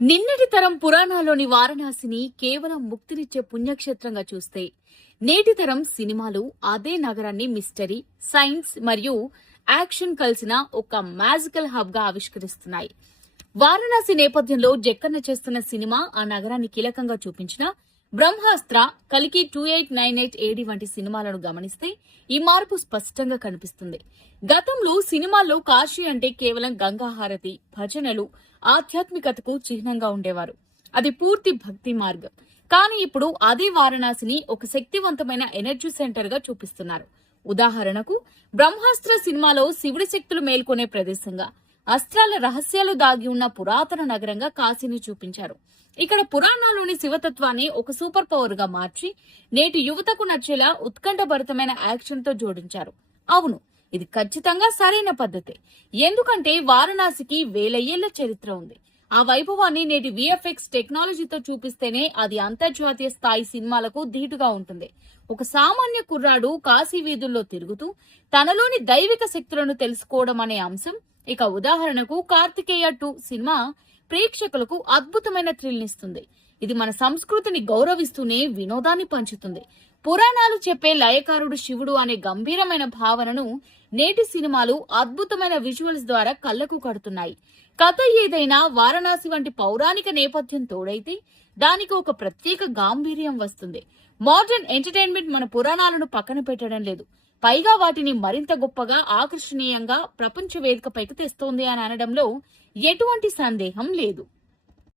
నిన్నటి తరం పురాణాల్లోని వారణాసిని కేవలం ముక్తినిచ్చే పుణ్యక్షేత్రంగా చూస్తే, నేటి తరం సినిమాలు అదే నగరాన్ని మిస్టరీ, సైన్స్ మరియు యాక్షన్ కలిసిన ఒక మ్యాజికల్ హబ్ గా ఆవిష్కరిస్తున్నాయి. వారణాసి నేపథ్యంలో జక్కన్న చేస్తున్న సినిమా ఆ నగరాన్ని కీలకంగా చూపించిన బ్రహ్మాస్త్ర, కల్కి 2898 AD వంటి సినిమాలను గమనిస్తే ఈ మార్పు స్పష్టంగా కనిపిస్తుంది. గతంలో సినిమాల్లో కాశీ అంటే కేవలం గంగాహారతి, భజనలు, ఆధ్యాత్మికతకు చిహ్నంగా ఉండేవారు. అది పూర్తి భక్తి మార్గం. కానీ ఇప్పుడు అదే వారణాసిని ఒక శక్తివంతమైన ఎనర్జీ సెంటర్ గా చూపిస్తున్నారు. ఉదాహరణకు బ్రహ్మాస్త్ర సినిమాలో శివుడి శక్తులు మేల్కొనే ప్రదేశంగా, అస్త్రాల రహస్యాలు దాగి ఉన్న పురాతన నగరంగా కాశీని చూపించారు. ఇక్కడ పురాణాల్లోని శివతత్వాన్ని ఒక సూపర్ పవర్ గా మార్చి నేటి యువతకు నచ్చేలా ఉత్కంఠభరితమైన యాక్షన్ తో జోడించారు. అవును, ఇది ఖచ్చితంగా సరైన పద్ధతే. ఎందుకంటే వారణాసికి వేల ఏళ్ల చరిత్ర ఉంది. ఆ వైభవాన్ని నేటి విఎఫ్ఎక్స్ టెక్నాలజీతో చూపిస్తేనే అది అంతర్జాతీయ స్థాయి సినిమాలకు ధీటుగా ఉంటుంది. ఒక సామాన్య కుర్రాడు కాశీ వీధుల్లో తిరుగుతూ తనలోని దైవిక శక్తులను తెలుసుకోవడం అనే అంశం. ఇక ఉదాహరణకు కార్తికేయ 2 సినిమా ప్రేక్షకులకు అద్భుతమైన థ్రిల్ నిస్తుంది. ఇది మన సంస్కృతిని గౌరవిస్తూనే వినోదాన్ని పంచుతుంది. పురాణాలు చెప్పే లయకారుడు శివుడు అనే గంభీరమైన భావనను నేటి సినిమాలు అద్భుతమైన విజువల్స్ ద్వారా కళ్లకు కడుతున్నాయి. కథ ఏదైనా వారణాసి వంటి పౌరాణిక నేపథ్యం తోడైతే దానికి ఒక ప్రత్యేక గాంభీర్యం వస్తుంది. మోడర్న్ ఎంటర్టైన్మెంట్ మన పురాణాలను పక్కన పెట్టడం లేదు, పైగా వాటిని మరింత గొప్పగా, ఆకర్షణీయంగా ప్రపంచ వేదికపైకి తెస్తోంది అని అనడంలో ఎటువంటి సందేహం లేదు.